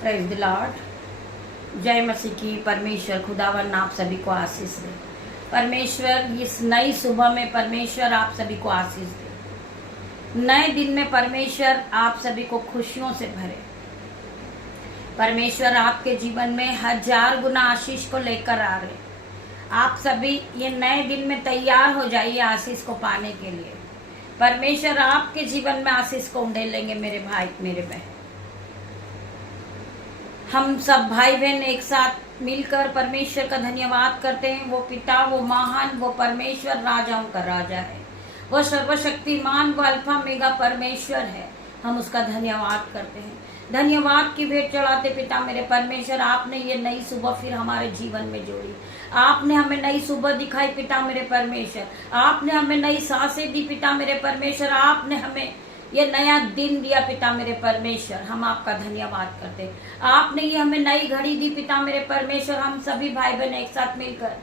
Praise the Lord. जय मसीह की। परमेश्वर खुदावन आप सभी को आशीष दे। परमेश्वर इस नई सुबह में परमेश्वर आप सभी को आशीष दे। नए दिन में परमेश्वर आप सभी को खुशियों से भरे। परमेश्वर आपके जीवन में 1000 गुना आशीष को लेकर आ रहे। आप सभी ये नए दिन में तैयार हो जाइए आशीष को पाने के लिए। परमेश्वर आपके जीवन में आशीष को उंडेलेंगे मेरे भाई मेरे बहन। हम सब भाई बहन एक साथ मिलकर परमेश्वर का धन्यवाद करते हैं। वो पिता, वो महान, वो परमेश्वर राजाओं का राजा है। वो सर्वशक्तिमान, वो अल्फा मेगा परमेश्वर है। हम उसका धन्यवाद करते हैं। धन्यवाद की भेंट चढ़ाते पिता मेरे परमेश्वर। आपने ये नई सुबह फिर हमारे जीवन में जोड़ी। आपने हमें नई सुबह दिखाई पिता मेरे परमेश्वर। आपने हमें नई सांसें दी पिता मेरे परमेश्वर। आपने हमें ये नया दिन दिया पिता मेरे परमेश्वर। हम आपका धन्यवाद करते हैं। आपने ये हमें नई घड़ी दी पिता मेरे परमेश्वर। हम सभी भाई बहन एक साथ मिलकर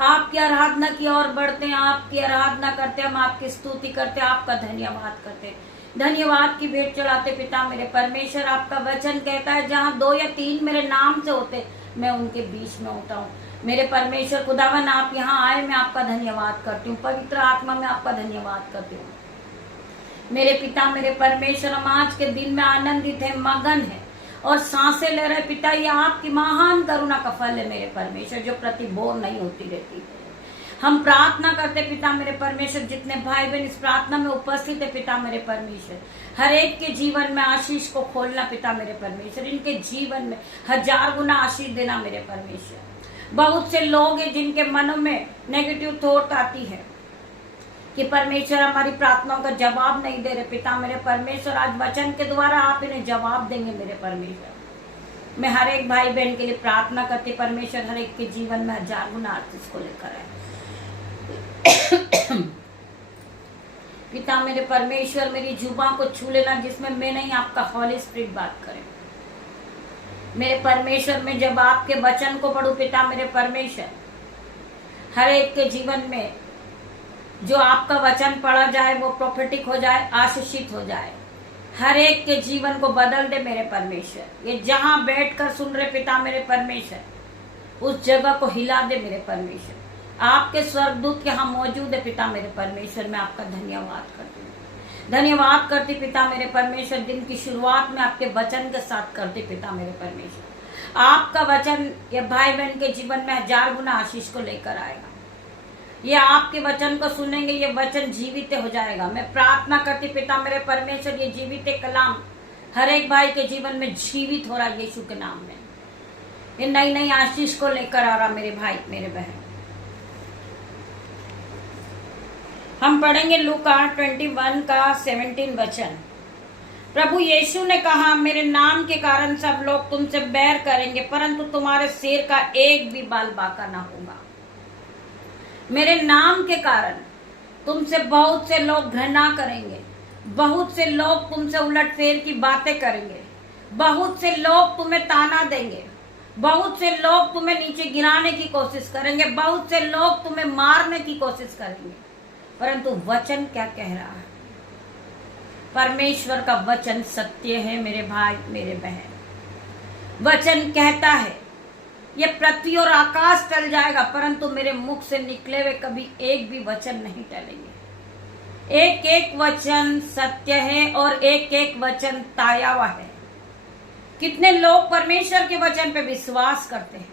आपकी आराधना की ओर बढ़ते हैं। आपकी आराधना करते हैं, हम आपकी स्तुति करते हैं, आपका धन्यवाद करते हैं। धन्यवाद की भेंट चढ़ाते पिता मेरे परमेश्वर। आपका वचन कहता है जहाँ 2 या 3 मेरे नाम से होते मैं उनके बीच में होता हूँ। मेरे परमेश्वर खुदावन आप यहाँ आए, मैं आपका धन्यवाद करती हूँ। पवित्र आत्मा में आपका धन्यवाद करती हूँ मेरे पिता मेरे परमेश्वर। हम आज के दिन में आनंदित है, मगन है और सांसें ले रहे पिता। ये आपकी महान करुणा का फल है मेरे परमेश्वर, जो प्रतिबोध नहीं होती रहती है। हम प्रार्थना करते पिता मेरे परमेश्वर। जितने भाई बहन इस प्रार्थना में उपस्थित है पिता मेरे परमेश्वर, हर एक के जीवन में आशीष को खोलना पिता मेरे परमेश्वर। इनके जीवन में 1000 गुना आशीष देना मेरे परमेश्वर। बहुत से लोग हैं जिनके मनों में नेगेटिव थॉट आती है कि परमेश्वर हमारी प्रार्थनाओं का जवाब नहीं दे रहे पिता मेरे परमेश्वर। आज वचन के द्वारा आप इन्हें जवाब देंगे मेरे परमेश्वर। मैं हर एक भाई बहन के लिए प्रार्थना करती परमेश्वर, हर एक के जीवन में 1000 गुना आशीष को लेकर आए पिता मेरे परमेश्वर। मेरी जुबान को छू लेना जिसमें मैं नहीं, आपका हॉली स्पिरिट बात करे मेरे परमेश्वर। मैं जब आपके वचन को पढ़ूं पिता मेरे परमेश्वर, हर एक के जीवन में जो आपका वचन पढ़ा जाए वो प्रोफेटिक हो जाए, आशीषित हो जाए। हर एक के जीवन को बदल दे मेरे परमेश्वर। ये जहां बैठकर सुन रहे पिता मेरे परमेश्वर, उस जगह को हिला दे मेरे परमेश्वर। आपके स्वर्गदूत यहाँ मौजूद है पिता मेरे परमेश्वर। मैं आपका धन्यवाद करती हूँ, धन्यवाद करती पिता मेरे परमेश्वर। दिन की शुरुआत में आपके वचन के साथ करती पिता मेरे परमेश्वर। आपका वचन ये भाई बहन के जीवन में 1000 गुना आशीष को लेकर आएगा। ये आपके वचन को सुनेंगे, ये वचन जीवित हो जाएगा। मैं प्रार्थना करती पिता मेरे परमेश्वर, ये जीवित कलाम हर एक भाई के जीवन में जीवित हो रहा है यीशु के नाम में। ये नई नई आशीष को लेकर आ रहा मेरे भाई मेरे बहन। हम पढ़ेंगे लूका 21 का 17 वचन। प्रभु यीशु ने कहा, मेरे नाम के कारण सब लोग तुमसे बैर करेंगे, परंतु तुम्हारे सिर का एक भी बाल बाका ना होगा। मेरे नाम के कारण तुमसे बहुत से लोग घृणा करेंगे, बहुत से लोग तुमसे उलटफेर की बातें करेंगे, बहुत से लोग तुम्हें ताना देंगे, बहुत से लोग तुम्हें नीचे गिराने की कोशिश करेंगे, बहुत से लोग तुम्हें मारने की कोशिश करेंगे। परंतु वचन क्या कह रहा है? परमेश्वर का वचन सत्य है मेरे भाई मेरे बहन। वचन कहता है ये पृथ्वी और आकाश टल जाएगा, परंतु मेरे मुख से निकले हुए कभी एक भी वचन नहीं टलेंगे। एक एक वचन सत्य है और एक एक वचन ताया हुआ है। कितने लोग परमेश्वर के वचन पे विश्वास करते हैं?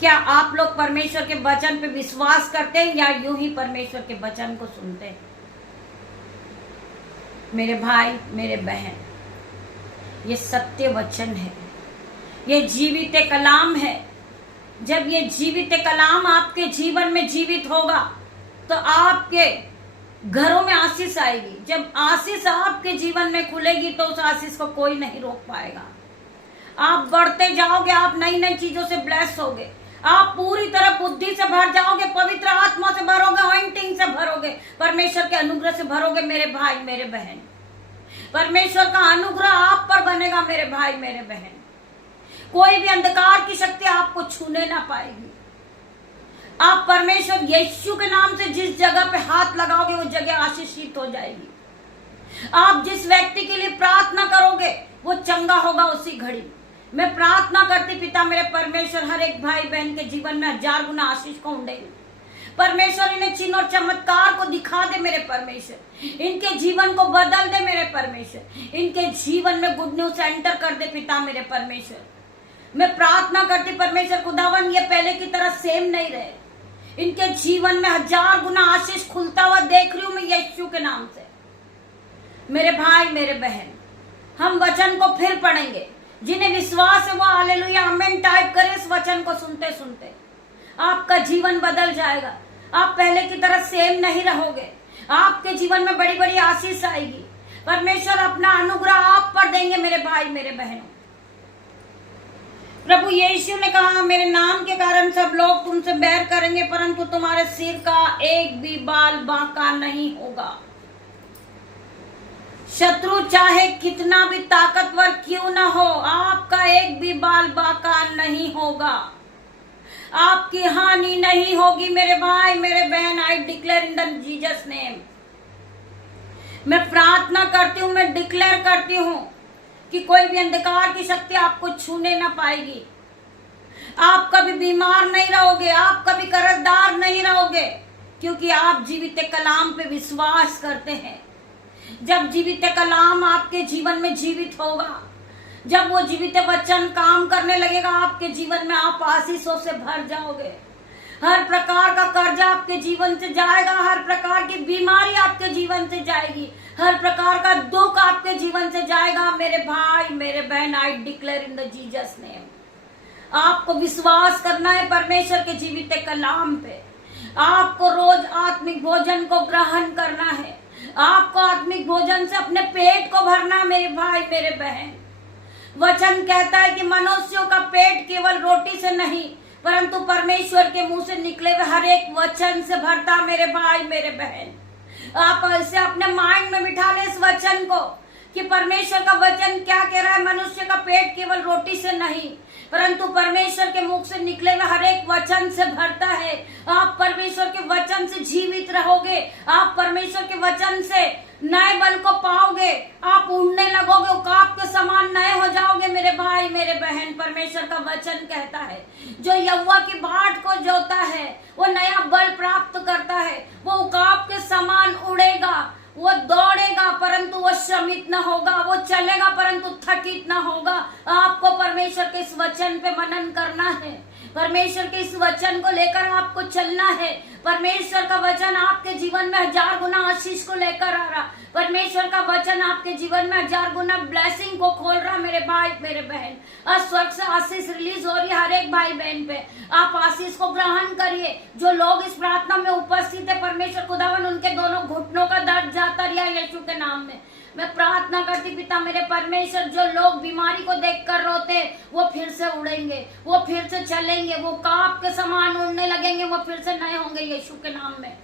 क्या आप लोग परमेश्वर के वचन पे विश्वास करते हैं या यूं ही परमेश्वर के वचन को सुनते हैं? मेरे भाई मेरे बहन, ये सत्य वचन है, ये जीवित कलाम है। जब ये जीवित कलाम आपके जीवन में जीवित होगा तो आपके घरों में आशीष आएगी। जब आशीष आपके जीवन में खुलेगी तो उस आशीष को कोई नहीं रोक पाएगा। आप बढ़ते जाओगे, आप नई नई चीजों से ब्लेस होगे, आप पूरी तरह बुद्धि से भर जाओगे, पवित्र आत्मा से भरोगे, ऑइंटिंग से भरोगे, परमेश्वर के अनुग्रह से भरोगे मेरे भाई मेरे बहन। परमेश्वर का अनुग्रह आप पर बनेगा मेरे भाई मेरे बहन। कोई भी अंधकार की शक्ति आपको छूने ना पाएगी। आप परमेश्वर यीशु के नाम से जिस जगह पे हाथ लगाओगे वो जगह आशीषित हो जाएगी। आप जिस व्यक्ति के लिए प्रार्थना करोगे वो चंगा होगा उसी घड़ी। मैं प्रार्थना करती पिता मेरे परमेश्वर हर एक भाई बहन के जीवन में 1000 गुना आशीष को उंडेगी। परमेश्वर इन्हें चिन्ह और चमत्कार को दिखा दे मेरे परमेश्वर, इनके जीवन को बदल दे मेरे परमेश्वर, इनके जीवन में गुड न्यूज एंटर कर दे पिता मेरे परमेश्वर। मैं प्रार्थना करती परमेश्वर खुदावन ये पहले की तरह सेम नहीं रहे, इनके जीवन में 1000 गुना आशीष खुलता हुआ देख रही हूं मैं यीशु के नाम से। मेरे भाई मेरे बहन, हम वचन को फिर पढ़ेंगे। जिन्हें विश्वास है वो हालेलुया आमेन टाइप करे। इस वचन को सुनते सुनते आपका जीवन बदल जाएगा। आप पहले की तरह सेम नहीं रहोगे। आपके जीवन में बड़ी बड़ी आशीष आएगी। परमेश्वर अपना अनुग्रह आप पर देंगे मेरे भाई मेरे बहनों। प्रभु यीशु ने कहा मेरे नाम के कारण सब लोग तुमसे बैर करेंगे, परंतु तुम्हारे सिर का एक भी बाल बांका नहीं होगा। शत्रु चाहे कितना भी ताकतवर क्यों ना हो, आपका एक भी बाल बांका नहीं होगा। आपकी हानि नहीं होगी मेरे भाई मेरे बहन। I declare in the Jesus name. मैं प्रार्थना करती हूँ, मैं डिक्लेयर करती हूँ कि कोई भी अंधकार की शक्ति आपको छूने ना पाएगी। आप कभी बीमार नहीं रहोगे, आप कभी कर्जदार नहीं रहोगे, क्योंकि आप जीवित कलाम पे विश्वास करते हैं। जब जीवित कलाम आपके जीवन में जीवित होगा, जब वो जीवित वचन काम करने लगेगा आपके जीवन में, आप आशीषों से भर जाओगे। हर प्रकार का कर्जा आपके जीवन से जाएगा, हर प्रकार की बीमारी आपके जीवन से जाएगी, हर प्रकार का दुख आपके जीवन से जाएगा मेरे भाई मेरे बहन। I declare in the Jesus name. आपको विश्वास करना है परमेश्वर के जीवित कलाम पे। आपको रोज आत्मिक भोजन को ग्रहण करना है। आपको आत्मिक भोजन से अपने पेट को भरना है मेरे भाई मेरे बहन। वचन कहता है कि मनुष्यों का पेट केवल रोटी से नहीं परंतु परमेश्वर के मुंह से निकले हुए हर एक वचन से भरता मेरे भाई मेरे बहन। आप इसे अपने माइंड में बिठा ले इस वचन को कि परमेश्वर का वचन क्या कह रहा है। मनुष्य का पेट केवल रोटी से नहीं परंतु परमेश्वर के मुख से निकले हुए हर एक वचन से भरता है। आप परमेश्वर के वचन से जीवित रहोगे। आप परमेश्वर के वचन से नए बल को पाओगे। आप उड़ने लगोगे, उकाब के समान नए हो जाओगे मेरे भाई मेरे बहन। परमेश्वर का वचन कहता है जो यहोवा की बाट को जोता है वो नया बल प्राप्त करता है। वो उकाब के समान उड़ेगा, वो दौड़ेगा परंतु वो श्रमित न होगा, वो चलेगा परंतु थकित न होगा। आपको परमेश्वर के इस वचन पे मनन करना है। परमेश्वर के इस वचन को लेकर आपको चलना है। परमेश्वर का वचन आपके जीवन में 1000 गुना आशीष को लेकर आ रहा। परमेश्वर का वचन आपके जीवन में 1000 गुना ब्लेसिंग को खोल रहा मेरे भाई मेरे बहन। स्वर्ग से आशीष रिलीज हो रही है हर एक भाई बहन पे। आप आशीष को ग्रहण करिए। जो लोग इस प्रार्थना में उपस्थित है परमेश्वर खुदावन उनके दोनों घुटनों का दर्द जाता रहा यीशु के नाम में। मैं प्रार्थना करती पिता मेरे परमेश्वर जो लोग बीमारी को देखकर रोते वो फिर से उड़ेंगे, वो फिर से चलेंगे, वो काप के समान उड़ने लगेंगे, वो फिर से नए होंगे यीशु के नाम में।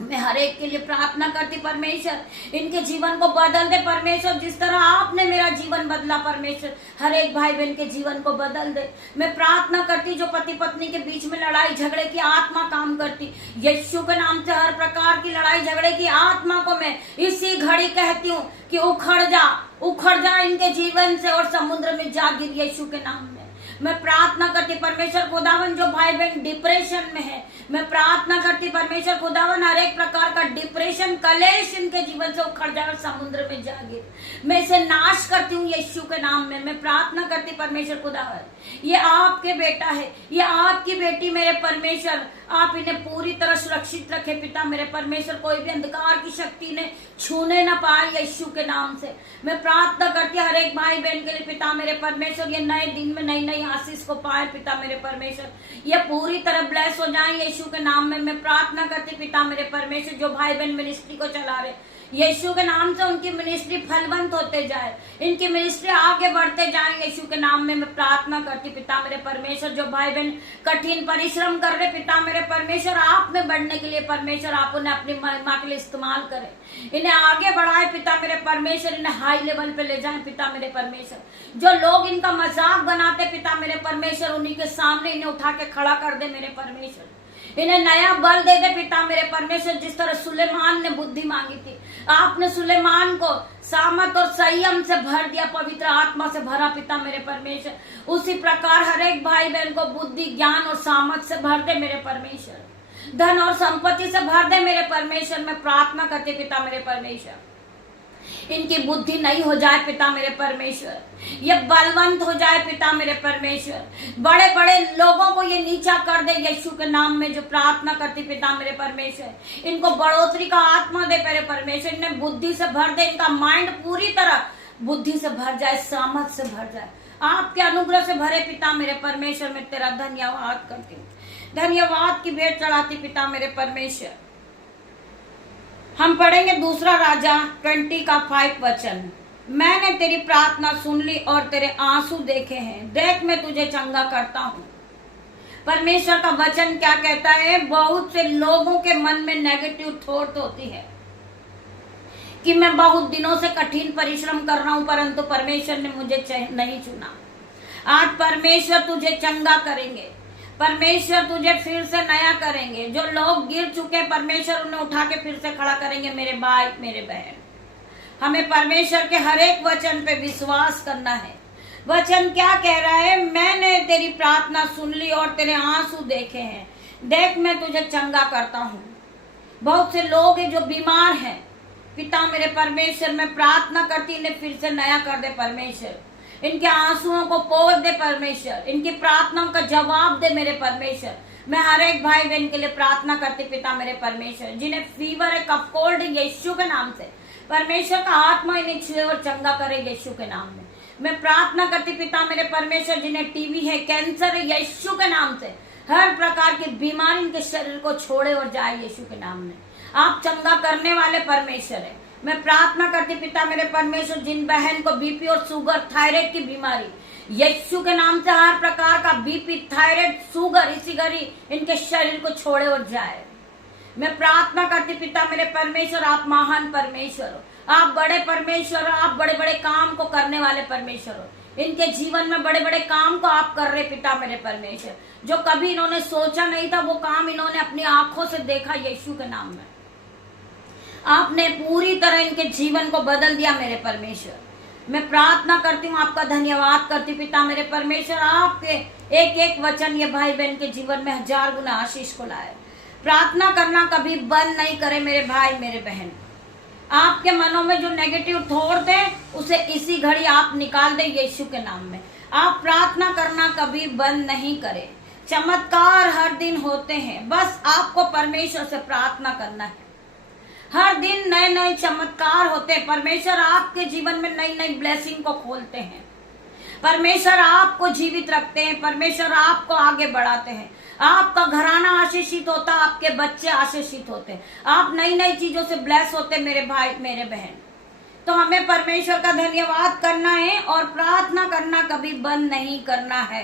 मैं हर एक के लिए प्रार्थना करती परमेश्वर इनके जीवन को बदल दे परमेश्वर। जिस तरह आपने मेरा जीवन बदला परमेश्वर हर एक भाई बहन के जीवन को बदल दे। मैं प्रार्थना करती जो पति पत्नी के बीच में लड़ाई झगड़े की आत्मा काम करती यीशु के नाम से हर प्रकार की लड़ाई झगड़े की आत्मा को मैं इसी घड़ी कहती हूँ कि उखड़ जा इनके जीवन से और समुद्र में जा गिर यीशु के नाम में। मैं प्रार्थना करती परमेश्वर खुदावन जो भाई बहन डिप्रेशन में है, मैं प्रार्थना करती परमेश्वर खुदावन हर एक प्रकार का डिप्रेशन कलेश इनके जीवन से उखड़ जाए समुद्र में जागे। मैं इसे नाश करती हूँ यीशु के नाम में। मैं प्रार्थना करती परमेश्वर खुदावन ये आपके बेटा है, ये आपकी बेटी मेरे परमेश्वर, आप इन्हें पूरी तरह सुरक्षित रखे पिता मेरे परमेश्वर। कोई भी अंधकार की शक्ति ने छूने न पाए यीशु के नाम से। मैं प्रार्थना करती हर एक भाई बहन के लिए पिता मेरे परमेश्वर ये नए दिन में नई नई आशीष को पाए पिता मेरे परमेश्वर। ये पूरी तरह ब्लेस हो जाए यीशु के नाम में। मैं प्रार्थना करती पिता मेरे परमेश्वर जो भाई बहन मिनिस्ट्री को चला रहे यीशु के नाम से उनकी मिनिस्ट्री फलवंत होते जाए, इनकी मिनिस्ट्री आगे बढ़ते जाए यीशु के नाम में। मैं प्रार्थना करती पिता मेरे परमेश्वर जो भाई बहन कठिन परिश्रम कर रहे पिता मेरे परमेश्वर आप में बढ़ने के लिए परमेश्वर आप उन्हें अपनी महिमा के लिए इस्तेमाल करें, इन्हें आगे बढ़ाए पिता मेरे परमेश्वर, इन्हें हाई लेवल पे ले जाए पिता मेरे परमेश्वर। जो लोग इनका मजाक बनाते पिता मेरे परमेश्वर उन्हीं के सामने इन्हें उठा के खड़ा कर दे मेरे परमेश्वर। इन्हें नया बल दे दे पिता मेरे परमेश्वर। जिस तरह सुलेमान ने बुद्धि मांगी थी, आपने सुलेमान को सामत और संयम से भर दिया, पवित्र आत्मा से भरा पिता मेरे परमेश्वर। उसी प्रकार हर एक भाई बहन को बुद्धि, ज्ञान और सामर्थ से भर दे मेरे परमेश्वर। धन और संपत्ति से भर दे मेरे परमेश्वर। मैं प्रार्थना करती पिता मेरे परमेश्वर, इनकी बुद्धि नहीं हो जाए पिता मेरे परमेश्वर, ये बलवंत हो जाए पिता मेरे परमेश्वर। बड़े बड़े लोगों को ये नीचा कर दे यीशु के नाम में, जो प्रार्थना करती पिता मेरे परमेश्वर। इनको बढ़ोतरी का आत्मा दे मेरे परमेश्वर। इन्हें बुद्धि से भर दे, इनका माइंड पूरी तरह बुद्धि से भर जाए, सामर्थ से भर जाए, आपके अनुग्रह से भरे पिता मेरे परमेश्वर। मैं तेरा धन्यवाद करती हूँ, धन्यवाद की भेंट चढ़ाती पिता मेरे परमेश्वर। हम पढ़ेंगे दूसरा राजा 20 का 5 वचन। मैंने तेरी प्रार्थना सुन ली और तेरे आंसू देखे हैं, देख मैं तुझे चंगा करता हूँ। परमेश्वर का वचन क्या कहता है? बहुत से लोगों के मन में नेगेटिव थॉट होती है कि मैं बहुत दिनों से कठिन परिश्रम कर रहा हूं, परंतु परमेश्वर ने मुझे नहीं चुना। आज परमेश्वर तुझे चंगा करेंगे, परमेश्वर तुझे फिर से नया करेंगे। जो लोग गिर चुके, परमेश्वर उन्हें उठा के फिर से खड़ा करेंगे मेरे भाई मेरे बहन। हमें परमेश्वर के हर एक वचन पे विश्वास करना है। वचन क्या कह रहा है? मैंने तेरी प्रार्थना सुन ली और तेरे आंसू देखे हैं, देख मैं तुझे चंगा करता हूँ। बहुत से लोग हैं जो बीमार हैं, पिता मेरे परमेश्वर मैं प्रार्थना करती इन्हें फिर से नया कर दे परमेश्वर। इनके आंसुओं को पोंछ दे परमेश्वर, इनकी प्रार्थनाओं का जवाब दे मेरे परमेश्वर। मैं हर एक भाई बहन के लिए प्रार्थना करती पिता मेरे परमेश्वर, जिन्हें फीवर है, कफ कोल्ड यीशु के नाम से परमेश्वर का आत्मा इन्हें छुए और चंगा करे यीशु के नाम में। मैं प्रार्थना करती पिता मेरे परमेश्वर, जिन्हें टीबी है, कैंसर है, यीशु के नाम से हर प्रकार की बीमारी इनके शरीर को छोड़े और जाए यीशु के नाम में। आप चंगा करने वाले परमेश्वर है। मैं प्रार्थना करती पिता मेरे परमेश्वर, जिन बहन को बीपी और शुगर, थायराइड की बीमारी यीशु के नाम से हर प्रकार का बीपी, थायराइड, शुगर इसी घड़ी इनके शरीर को छोड़े और जाए। मैं प्रार्थना करती पिता मेरे परमेश्वर, आप महान परमेश्वर हो, आप बड़े परमेश्वर हो, आप बड़े बड़े काम को करने वाले परमेश्वर हो। इनके जीवन में बड़े बड़े काम को आप कर रहे पिता मेरे परमेश्वर। जो कभी इन्होंने सोचा नहीं था वो काम इन्होंने अपनी आंखों से देखा यीशु के नाम में। आपने पूरी तरह इनके जीवन को बदल दिया मेरे परमेश्वर। मैं प्रार्थना करती हूँ, आपका धन्यवाद करती पिता मेरे परमेश्वर। आपके एक एक वचन ये भाई बहन के जीवन में 1000 गुना आशीष को लाए। प्रार्थना करना कभी बंद नहीं करे मेरे भाई मेरे बहन। आपके मनों में जो नेगेटिव थॉट है उसे इसी घड़ी आप निकाल दे यीशु के नाम में। आप प्रार्थना करना कभी बंद नहीं करें। चमत्कार हर दिन होते हैं, बस आपको परमेश्वर से प्रार्थना करना है। हर दिन नए नए चमत्कार होते हैं। परमेश्वर आपके जीवन में नई नई ब्लेसिंग को खोलते हैं। परमेश्वर आपको जीवित रखते हैं। परमेश्वर आपको आगे बढ़ाते हैं। आपका घराना आशीषित होता, आपके बच्चे आशीषित होते, आप नई नई चीजों से ब्लेस होते मेरे भाई मेरे बहन। तो हमें परमेश्वर का धन्यवाद करना है और प्रार्थना करना कभी बंद नहीं करना है।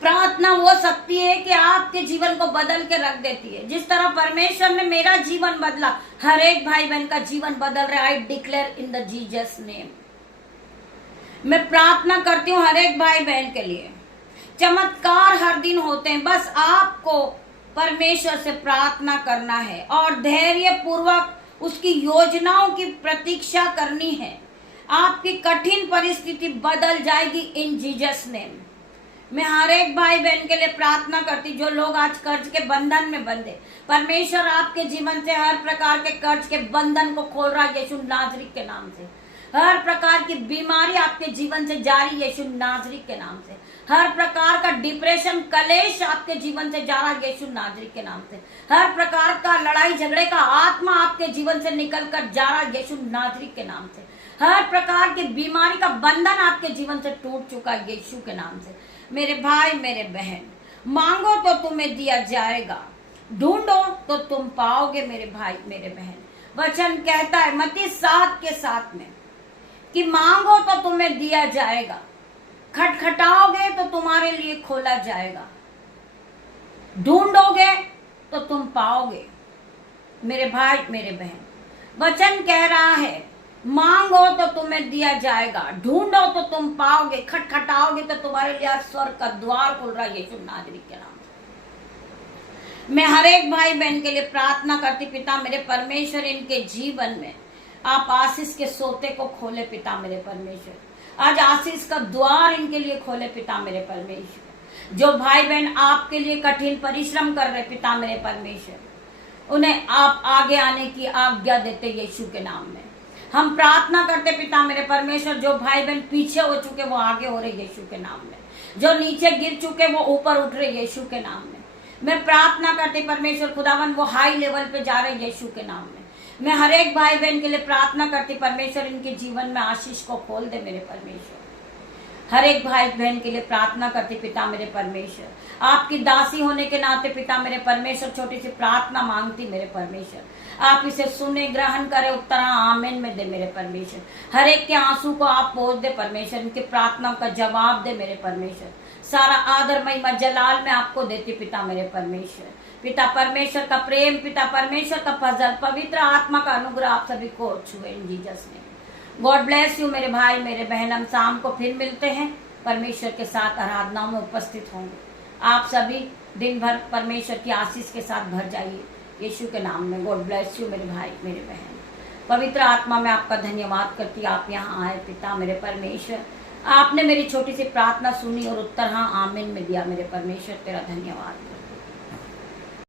प्रार्थना वो शक्ति है कि आपके जीवन को बदल के रख देती है। जिस तरह परमेश्वर ने मेरा जीवन बदला, हर एक भाई बहन का जीवन बदल रहा है। I declare in the Jesus name. मैं प्रार्थना करती हूँ हर एक भाई बहन के लिए। चमत्कार हर दिन होते हैं, बस आपको परमेश्वर से प्रार्थना करना है और धैर्य पूर्वक उसकी योजनाओं की प्रतीक्षा करनी है। आपकी कठिन परिस्थिति बदल जाएगी इन जीसस नेम। मैं हर एक भाई बहन के लिए प्रार्थना करती, जो लोग आज कर्ज के बंधन में बंधे, परमेश्वर आपके जीवन से हर प्रकार के कर्ज के बंधन को खोल रहा है यीशु नासरी के नाम से। हर प्रकार की बीमारी आपके जीवन से जारी यीशु नासरी के नाम से। हर प्रकार का डिप्रेशन, कलेश आपके जीवन से जा रहा है यीशु नासरी के नाम से। हर प्रकार का लड़ाई झगड़े का आत्मा आपके जीवन से निकल कर जा रहा है यीशु नासरी के नाम से। हर प्रकार की बीमारी का बंधन आपके जीवन से टूट चुका है यीशु के नाम से। मेरे भाई मेरे बहन, मांगो तो तुम्हें दिया जाएगा, ढूंढो तो तुम पाओगे मेरे भाई मेरे बहन। वचन कहता है मत्ती 7:7 में कि मांगो तो तुम्हें दिया जाएगा, खटखटाओगे तो तुम्हारे लिए खोला जाएगा, ढूंढोगे तो तुम पाओगे मेरे भाई मेरे बहन। वचन कह रहा है मांगो तो तुम्हें दिया जाएगा, ढूंढो तो तुम पाओगे, खटखटाओगे तो तुम्हारे लिए स्वर्ग का द्वार खुल रहा है यीशु नासरी के नाम से। मैं हर एक भाई बहन के लिए प्रार्थना करती पिता मेरे परमेश्वर, इनके जीवन में आप आशीष के सोते को खोले पिता मेरे परमेश्वर। आज आशीष का द्वार इनके लिए खोले पिता मेरे परमेश्वर। जो भाई बहन आपके लिए कठिन परिश्रम कर रहे पिता मेरे परमेश्वर, उन्हें आप आगे आने की आज्ञा देते यीशु के नाम में। हम प्रार्थना करते पिता मेरे परमेश्वर, जो भाई बहन पीछे हो चुके वो आगे हो रहे यीशु के नाम में, जो नीचे गिर चुके वो ऊपर उठ रहे यीशु के नाम में। मैं प्रार्थना करती परमेश्वर खुदावन, वो हाई लेवल पे जा रहे यीशु के नाम में। मैं हर एक भाई बहन के लिए प्रार्थना करती परमेश्वर, इनके जीवन में आशीष को खोल दे मेरे परमेश्वर। हर एक भाई बहन के लिए प्रार्थना करती पिता मेरे परमेश्वर, आपकी दासी होने के नाते पिता मेरे परमेश्वर छोटी सी प्रार्थना मांगती मेरे परमेश्वर, आप इसे सुने, ग्रहण करे, उत्तर आमीन में दे मेरे परमेश्वर। हर एक के आंसू को आप पोंछ दे परमेश्वर, इनकी प्रार्थना का जवाब दे मेरे परमेश्वर। सारा आदर महिमा जलाल में आपको देती पिता मेरे परमेश्वर। पिता परमेश्वर का प्रेम, पिता परमेश्वर का फजल, पवित्र आत्मा का अनुग्रह आप सभी को छुए इन जीसस ने। गॉड ब्लेस यू मेरे भाई मेरे बहन। हम शाम को फिर मिलते हैं, परमेश्वर के साथ आराधनाओं में उपस्थित होंगे। आप सभी दिन भर परमेश्वर की आशीष के साथ भर जाइए यीशु के नाम में। गॉड ब्लेस यू मेरे भाई मेरे बहन। पवित्र आत्मा में आपका धन्यवाद करती आप यहाँ आए पिता मेरे परमेश्वर। आपने मेरी छोटी सी प्रार्थना सुनी और उत्तर हाँ आमीन में दिया मेरे परमेश्वर, तेरा धन्यवाद।